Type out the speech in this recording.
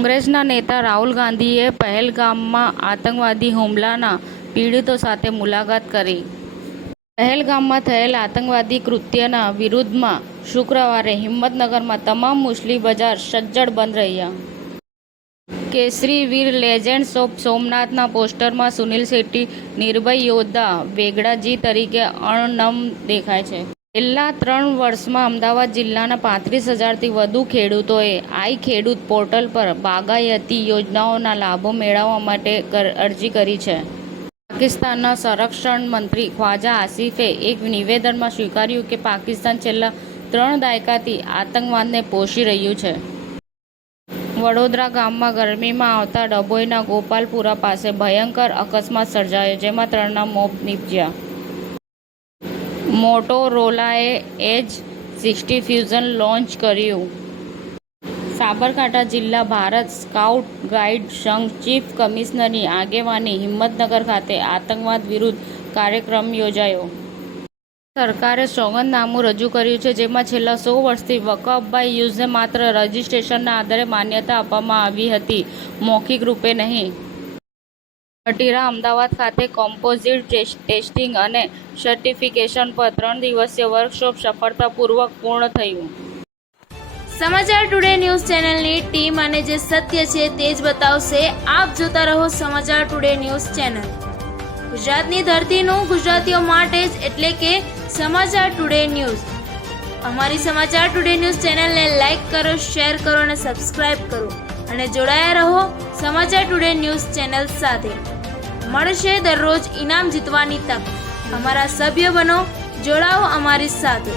કોંગ્રેસના નેતા રાહુલ ગાંધીએ પહેલગામમાં આતંકવાદી હુમલાના પીડિતો સાથે મુલાકાત કરી. પહેલગામમાં થયેલ આતંકવાદી કૃત્યના વિરોધમાં શુક્રવારે હિંમતનગરમાં તમામ મુસ્લિમ બજાર સજ્જડ બંધ રહ્યા. કેસરી વીર લેજેન્ડ્સ ઓફ સોમનાથના પોસ્ટરમાં સુનિલ શેટ્ટી નિર્ભય યોદ્ધા વેગડાજી તરીકે અણનમ દેખાય છે. છેલ્લા 3 વર્ષમાં અમદાવાદ જિલ્લાના 35,000થી વધુ ખેડૂતોએ આઈ ખેડૂત પોર્ટલ પર બાગાયતી યોજનાઓના લાભો મેળવવા માટે અરજી કરી છે. પાકિસ્તાનના સંરક્ષણ મંત્રી ખ્વાજા આસિફે એક નિવેદનમાં સ્વીકાર્યું કે પાકિસ્તાન છેલ્લા 3 દાયકાથી આતંકવાદને પોષી રહ્યું છે. વડોદરા ગામમાં ગરમીમાં આવતા ડભોઈના ગોપાલપુરા પાસે ભયંકર અકસ્માત સર્જાયો, જેમાં 3ના મોત નીપજ્યા. મોટોરોલાએ એજ 60 ફ્યુઝન લોન્ચ કર્યું. સાબરકાંઠા જિલ્લા ભારત સ્કાઉટ ગાઈડ સંઘ ચીફ કમિશનરની આગેવાની હિંમતનગર ખાતે આતંકવાદ વિરુદ્ધ કાર્યક્રમ યોજાયો. સરકારે સોગંદનામું રજૂ કર્યું છે, જેમાં છેલ્લા 100 વર્ષથી વકફબાઈ યુઝને માત્ર રજિસ્ટ્રેશનના આધારે માન્યતા આપવામાં આવી હતી, મૌખિક રૂપે નહીં. ખટીરા અમદાવાદ ખાતે કોમ્પોઝિટ ટેસ્ટિંગ અને સર્ટિફિકેશન પર 3 દિવસીય વર્કશોપ સફળતાપૂર્વક પૂર્ણ થયું. સમાચાર ટુડે ન્યૂઝ ચેનલની ટીમ અને જે સત્ય છે તે જ બતાવશે. આપ જોતા રહો સમાચાર ટુડે ન્યૂઝ ચેનલ. ગુજરાતની ધરતીનું ગુજરાતીઓ માટે જ, એટલે કે સમાચાર ટુડે ન્યૂઝ. અમારી સમાચાર ટુડે ન્યૂઝ ચેનલને લાઈક કરો, શેર કરો અને સબસ્ક્રાઇબ કરો અને જોડાયા રહો સમાચાર ટુડે ન્યૂઝ ચેનલ સાથે. મળશે દરરોજ ઇનામ જીતવાની તક. અમારા સભ્ય બનો, જોડાઓ અમારી સાથે.